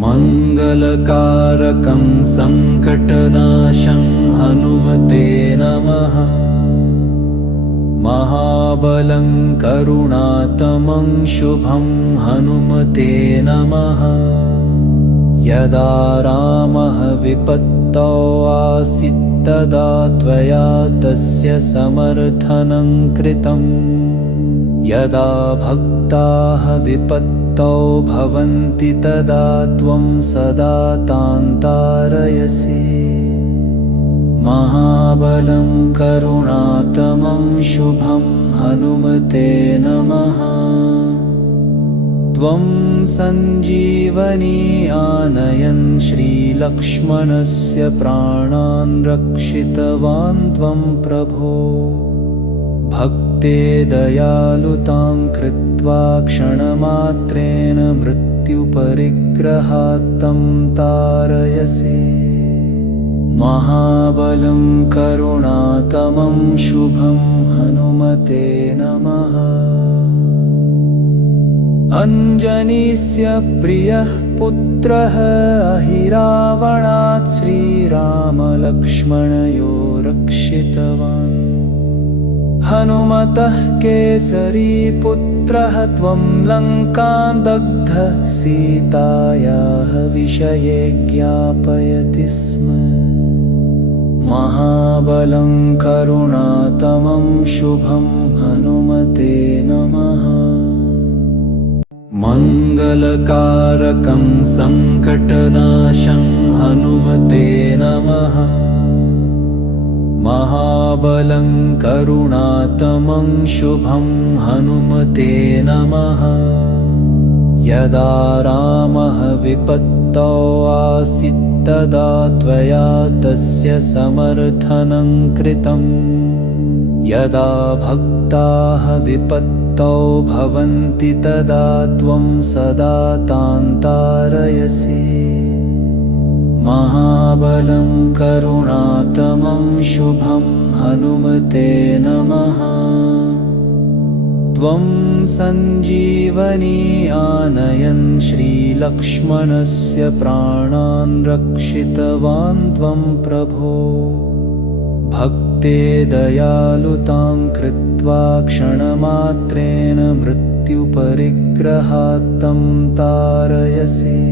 मङ्गलकारकं सङ्कटनाशं हनुमते नमः। महाबलं करुणातमं शुभं हनुमते नमः। यदा रामः विपत्तौ आसीत् तदा त्वया तस्य समर्थनं कृतम्। यदा भक्ताः विपत्तौ भवन्ति तदा त्वं सदा तान् तारयसि। महाबलं करुणातमं शुभं हनुमते नमः। त्वं सञ्जीवनी आनयन् श्रीलक्ष्मणस्य प्राणान् रक्षितवान् त्वं प्रभो। भक्ते दयालुतां कृत्वा क्षणमात्रेण मृत्युपरिग्रहात् तं तारयसि। महाबलं करुणातमं शुभं हनुमते नमः। अञ्जनीस्य प्रियः पुत्रः अहिरावणात् श्रीरामलक्ष्मणयो रक्षितवान्। हनुमतः केसरीपुत्रः त्वं लङ्कां दग्धः सीतायाः विषये ज्ञापयति स्म। महाबलं करुणातमं शुभं हनुमते नमः। मङ्गलकारकं सङ्कटनाशं हनुमते नमः। महाबलं करुणातमं शुभं हनुमते नमः। यदा रामः विपत्तौ आसीत् तदा त्वया तस्य समर्थनं कृतम्। यदा भक्ताः विपत्तौ भवन्ति तदा त्वं सदा तान् तारयसि। महाबलं करुणातमं शुभं हनुमते नमः। त्वं सञ्जीवनी आनयन् श्रीलक्ष्मणस्य प्राणान् रक्षितवान् त्वं प्रभो। भक्ते दयालुतां कृत्वा क्षणमात्रेण मृत्युपरिग्रहात् तं तारयसि।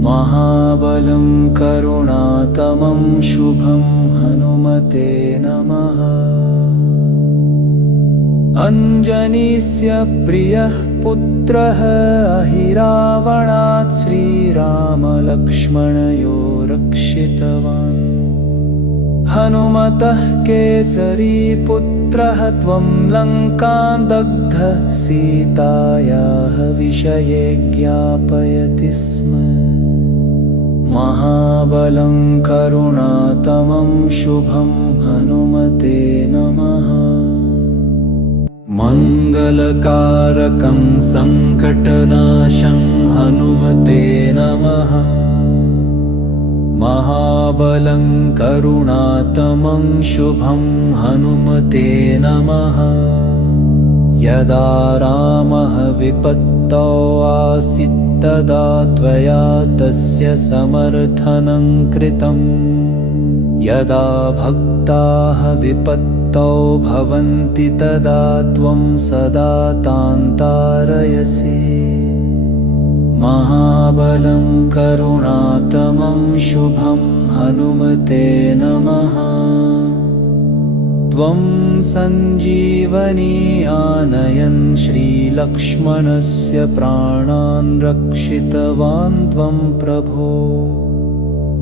महाबलं करुणातमं शुभं हनुमते नमः। अञ्जनीस्य प्रियः पुत्रः अहिरावणात् श्रीरामलक्ष्मणयो रक्षितवान्। हनुमतः केसरीपुत्रः त्वं लङ्कां दग्धः सीतायाः विषये ज्ञापयति स्म। महाबलं करुणातमं शुभं हनुमते नमः। मङ्गलकारकं सङ्कटनाशं हनुमते नमः। महाबलं करुणातमं शुभं हनुमते नमः। यदा रामः विपत्तौ आसीत् तदा त्वया तस्य समर्थनं कृतम्। यदा भक्ताः विपत्तौ भवन्ति तदा त्वं सदा तान् तारयसि। महाबलं करुणातमं शुभं हनुमते नमः। त्वं सञ्जीवनी आनयन् श्रीलक्ष्मणस्य प्राणान् रक्षितवान् त्वं प्रभो।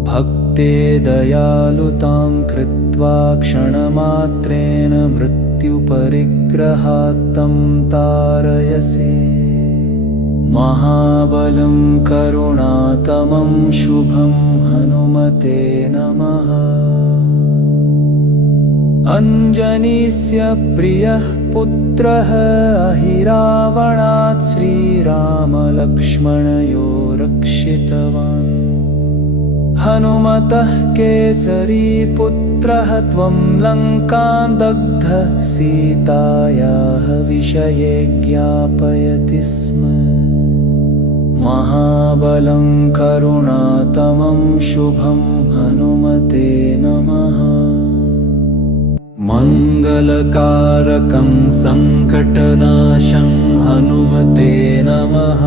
भक्ते दयालुतां कृत्वा क्षणमात्रेण मृत्युपरिग्रहात् तं तारयसि। महाबलं करुणातमं शुभं हनुमते नमः। अञ्जनीस्य प्रियः पुत्रः अहिरावणात् श्रीरामलक्ष्मणयो रक्षितवान्। हनुमतः केसरीपुत्रः त्वं लङ्कां दग्धः सीतायाः विषये ज्ञापयति स्म। महाबलं करुणातमं शुभं हनुमते नमः। मङ्गलकारकं सङ्कटनाशं हनुमते नमः।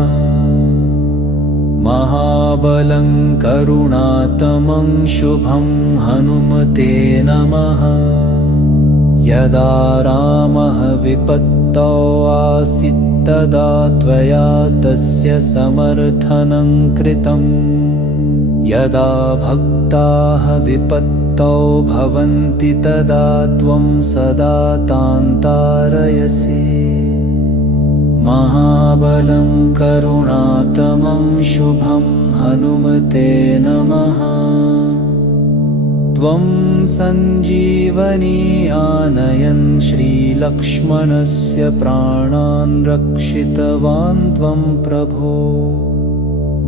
महाबलं करुणातमं शुभं हनुमते नमः। यदा रामः विपत्तौ आसीत् तदा त्वया तस्य समर्थनं कृतं। यदा भक्ताः विपत्तौ भवन्ति तदा त्वं सदा तान् तारयसि। महाबलं करुणातमं शुभं हनुमते नमः। त्वं सञ्जीवनी आनयन् श्रीलक्ष्मणस्य प्राणान् रक्षितवान् त्वं प्रभो।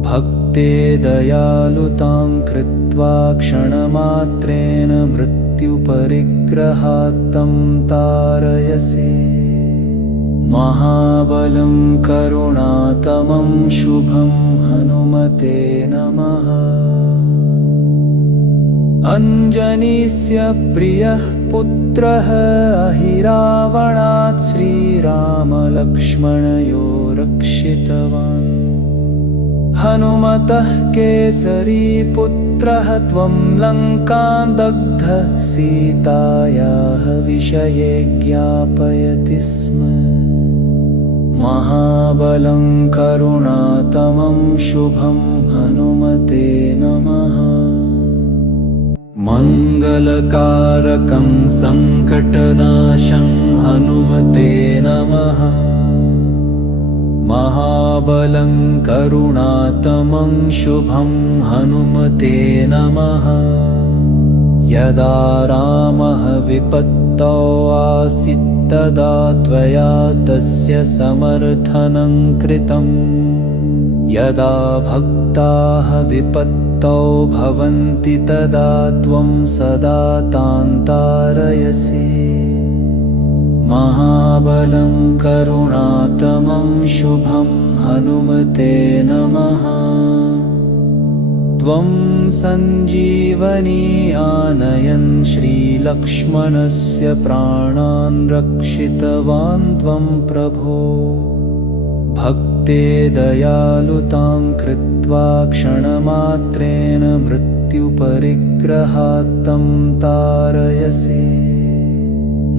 भक्ते दयालुतां कृत्वा क्षणमात्रेण मृत्युपरिग्रहात् तं तारयसि। महाबलं करुणातमं शुभं हनुमते नमः। अञ्जनीस्य प्रियः पुत्रः अहिरावणात् श्रीरामलक्ष्मणयो रक्षितवान्। हनुमतः केसरीपुत्रः त्वं लङ्कां दग्धः सीतायाः विषये ज्ञापयति स्म। महाबलं करुणातमं शुभं हनुमते नमः। मङ्गलकारकं सङ्कटनाशं हनुमते नमः। महाबलं करुणातमं शुभं हनुमते नमः। यदा रामः विपत्तौ आसीत् तदा त्वया तस्य समर्थनं कृतं। यदा भक्ताः विपत्तौ भवन्ति तदा त्वं सदा तान् तारयसि। महाबलं करुणातमं शुभं हनुमते नमः। त्वं सञ्जीवनी आनयन् श्रीलक्ष्मणस्य प्राणान् रक्षितवान् त्वं प्रभो। भक्ते दयालुतां कृत्वा क्षणमात्रेण मृत्युपरिग्रहात् तं तारयसि।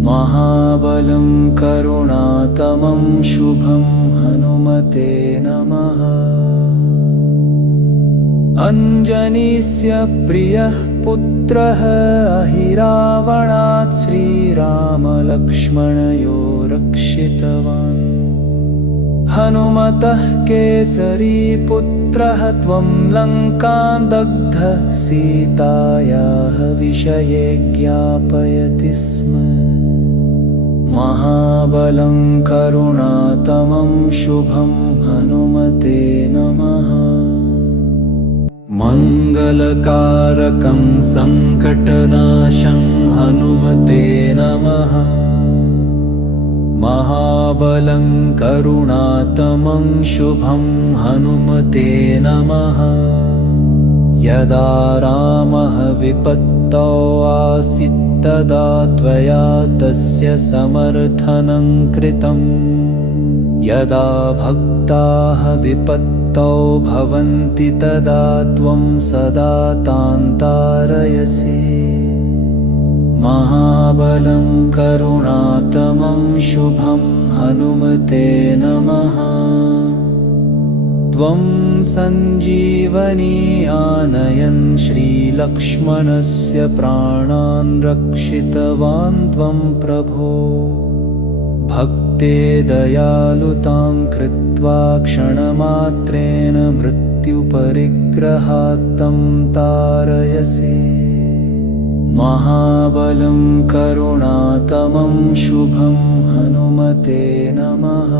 महाबलं करुणातमं शुभं हनुमते नमः। अञ्जनीस्य प्रियः पुत्रः अहिरावणात् श्रीरामलक्ष्मणयो रक्षितवान्। हनुमतः केसरीपुत्रः त्वं लङ्कां दग्धः सीतायाः विषये ज्ञापयति स्म। महाबलं करुणातमं शुभं हनुमते नमः। मङ्गलकारकं सङ्कटनाशं हनुमते नमः। महाबलं करुणातमं शुभं हनुमते नमः। यदा रामः विपत्तौ आसीत् तदा त्वया तस्य समर्थनं कृतं। यदा भक्ताः विपत्तौ भवन्ति तदा त्वं सदा तान् तारयसि। महाबलं करुणातमं शुभं हनुमते नमः। त्वं सञ्जीवनी आनयन् श्रीलक्ष्मणस्य प्राणान् रक्षितवान् त्वं प्रभो। भक्ते दयालुतां कृत्वा क्षणमात्रेण मृत्युपरिग्रहात् तं तारयसि। महाबलं करुणातमं शुभं हनुमते नमः।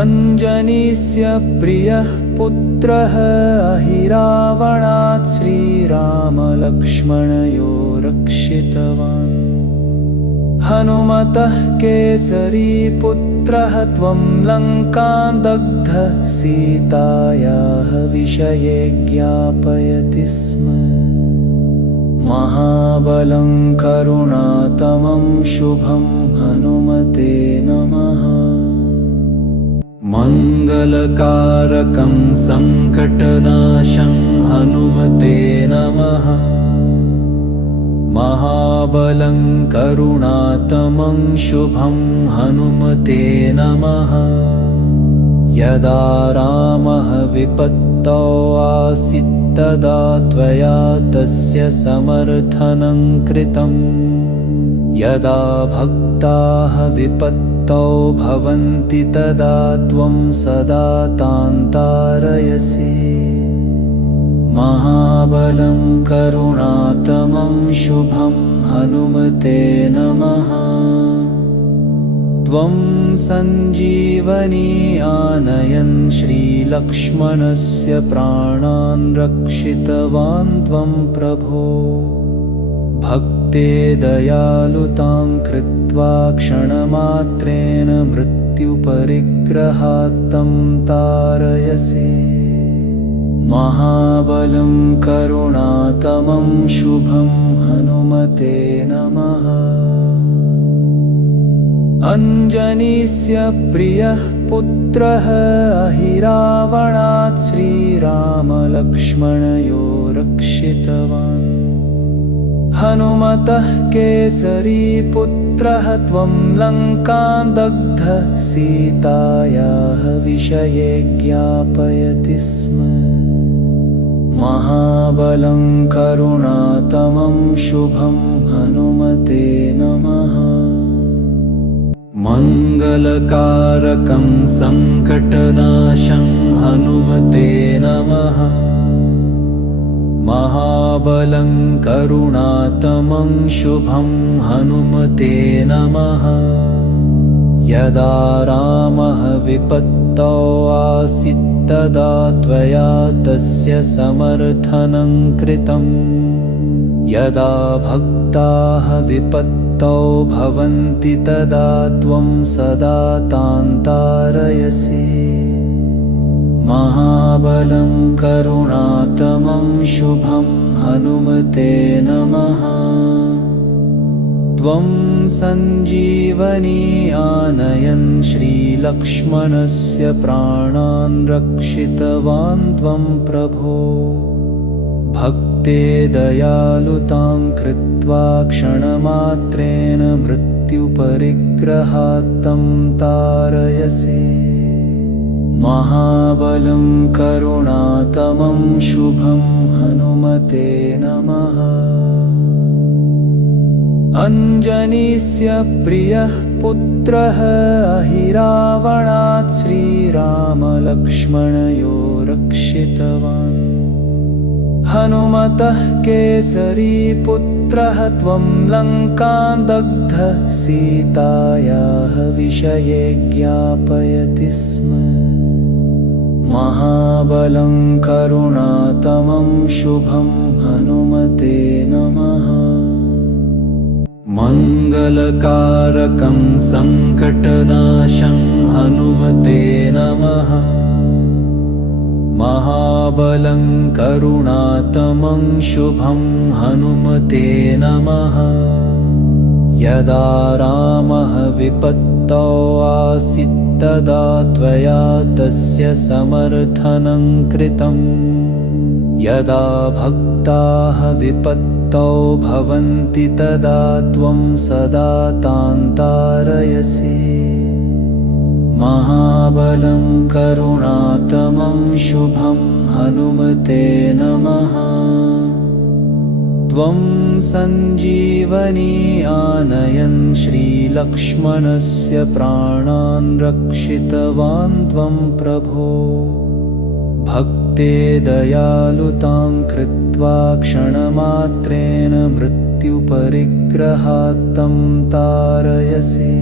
अञ्जनीस्य प्रियः पुत्रः अहिरावणात् श्रीरामलक्ष्मणयो रक्षितवान्। हनुमतः केसरी पुत्रः त्वं लङ्कां दग्धः सीतायाः विषये ज्ञापयति स्म। महाबलं करुणातमं शुभं हनुमते नमः। मङ्गलकारकं सङ्कटनाशं हनुमते नमः। महाबलं करुणातमं शुभं हनुमते नमः। यदा रामः विपत्तौ आसीत् तदा त्वया तस्य समर्थनं कृतं। यदा भक्ताः विपत्तौ भवन्ति तदा त्वं सदा तान् तारयसि। महाबलं करुणातमं शुभं हनुमते नमः। त्वं सञ्जीवनी आनयन् श्रीलक्ष्मणस्य प्राणान् रक्षितवान् त्वं प्रभो। भक्ते दयालुतां कृत्वा क्षणमात्रेण मृत्युपरिग्रहात् तं तारयसि। महाबलं करुणातमं शुभं हनुमते नमः। अञ्जनीस्य प्रियः पुत्रः अहिरावणात् श्रीरामलक्ष्मणयो रक्षितवान्। हनुमतः केसरी पुत्रः त्वं लङ्कां दग्धः सीतायाः विषये ज्ञापयति स्म। महाबलं करुणातमं शुभं हनुमते नमः। मङ्गलकारकं सङ्कटनाशं हनुमते नमः। महाबलं करुणातमं शुभं हनुमते नमः। यदा रामः विपत्तौ आसीत् तदा त्वया तस्य समर्थनं कृतं। यदा भक्ताः विपत्तौ भवन्ति तदा त्वं सदा तान् तारयसि। महाबलं करुणातमं शुभं हनुमते नमः। त्वं सञ्जीवनी आनयन् श्रीलक्ष्मणस्य प्राणान् रक्षितवान् त्वं प्रभो। भक्ते दयालुतां कृत्वा क्षणमात्रेण मृत्युपरिग्रहात् तं तारयसि। महाबलं करुणातमं शुभं हनुमते नमः। अञ्जनीस्य प्रियः पुत्रः अहिरावणात् श्रीरामलक्ष्मणयो रक्षितवान्। हनुमतः केसरी पुत्रः त्वं लङ्कां दग्धः सीतायाः विषये ज्ञापयति स्म। महाबलं करुणातमं शुभं हनुमते नमः। मङ्गलकारकं सङ्कटनाशं हनुमते नमः। महाबलं करुणातमं शुभं हनुमते नमः। यदा रामः विपत्तौ आसीत् तदा त्वया तस्य समर्थनं कृतं। यदा भक्ताः विपत्तौ भवन्ति तदा त्वं सदा तान् तारयसि। महाबलं करुणातमं शुभं हनुमते नमः। त्वं सञ्जीवनी आनयन् श्रीलक्ष्मणस्य प्राणान् रक्षितवान् त्वं प्रभो। भक्ते दयालुतां कृत्वा क्षणमात्रेण मृत्युपरिग्रहात् तं तारयसि।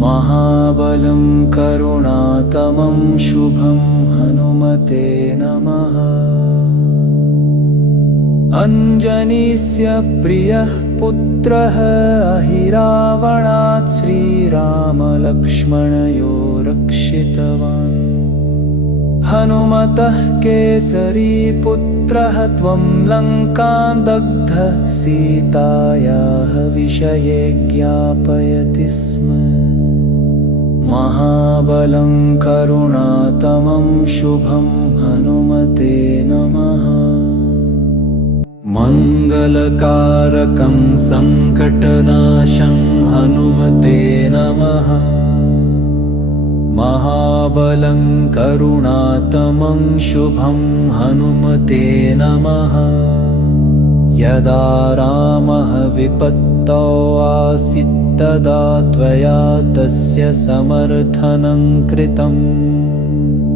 महाबलं महाबलं करुणातमं शुभं हनुमते नमः। अञ्जनीस्य प्रियः पुत्रः अहिरावणात् श्रीरामलक्ष्मणयो रक्षितवान्। हनुमतः केसरी पुत्रः त्वं लङ्कां दग्धः सीतायाः विषये ज्ञापयति स्म। महाबलं करुणातमं शुभं हनुमते नमः। मङ्गलकारकं सङ्कटनाशं हनुमते नमः। महाबलं करुणातमं शुभं हनुमते नमः। यदा रामः विपत्तौ आसीत् तदा त्वया तस्य समर्थनं कृतम्।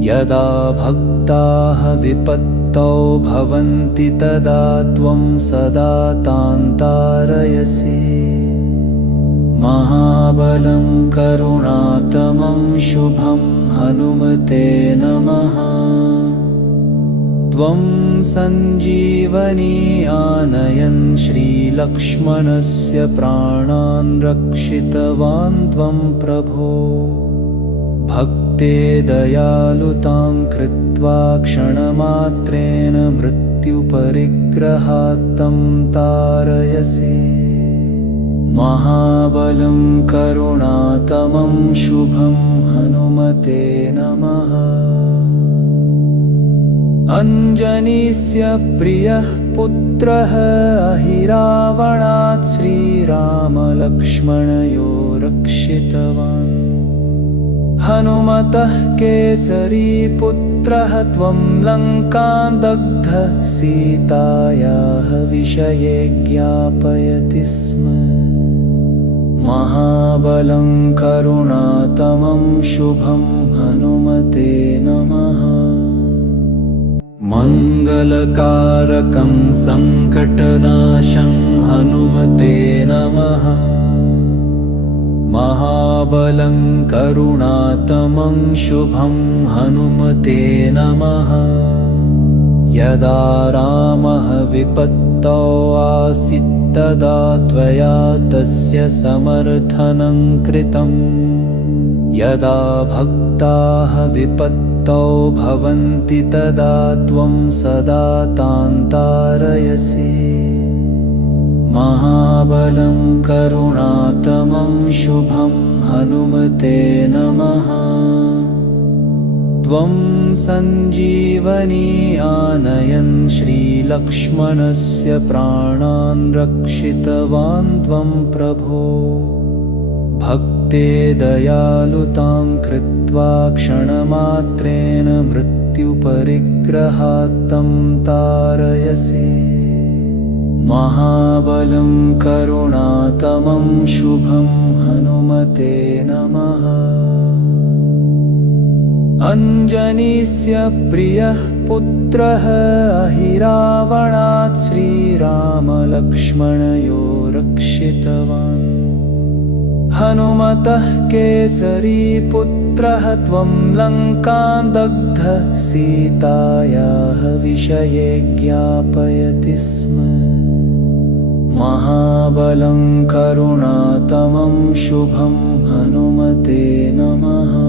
यदा भक्ताः विपत्तौ भवन्ति तदा त्वं सदा तान् तारयसि। महाबलं करुणातमं शुभं हनुमते नमः। त्वं सञ्जीवनी आनयन् श्रीलक्ष्मणस्य प्राणान् रक्षितवान् त्वं प्रभो। भक्ते दयालुतां कृत्वा क्षणमात्रेण मृत्युपरिग्रहात् तं तारयसि। महाबलं करुणातमं शुभं हनुमते नमः। अञ्जनीस्य प्रियः पुत्रः अहिरावणात् श्रीरामलक्ष्मणयो रक्षितवान्। हनुमतः केसरी पुत्रः त्वं लङ्कां दग्धः सीतायाः विषये ज्ञापयति स्म। महाबलं करुणातमं शुभं हनुमते नमः। मङ्गलकारकं सङ्कटनाशं हनुमते नमः। महाबलं करुणातमं शुभं हनुमते नमः। यदा रामः विपत्तौ आसीत् तदा त्वया तस्य समर्थनं कृतम्। यदा भक्ताः विपत्तौ भवन्ति तदा त्वं सदा तान् तारयसि। महाबलं करुणातमं शुभं हनुमते नमः। त्वं सञ्जीवनी आनयन् श्रीलक्ष्मणस्य प्राणान् रक्षितवान् त्वं प्रभो। भक्ते दयालुतां कृत्वा क्षणमात्रेण मृत्युपरिग्रहात् तं तारयसि। महाबलं करुणातमं शुभं हनुमते नमः। अञ्जनीस्य प्रियः पुत्रः अहिरावणात् श्रीरामलक्ष्मणयो रक्षितवान्। हनुमतः केसरी पुत्रः त्वं लङ्कां दग्धः सीतायाः विषये ज्ञापयति स्म। महाबलं करुणातमं शुभं हनुमते नमः।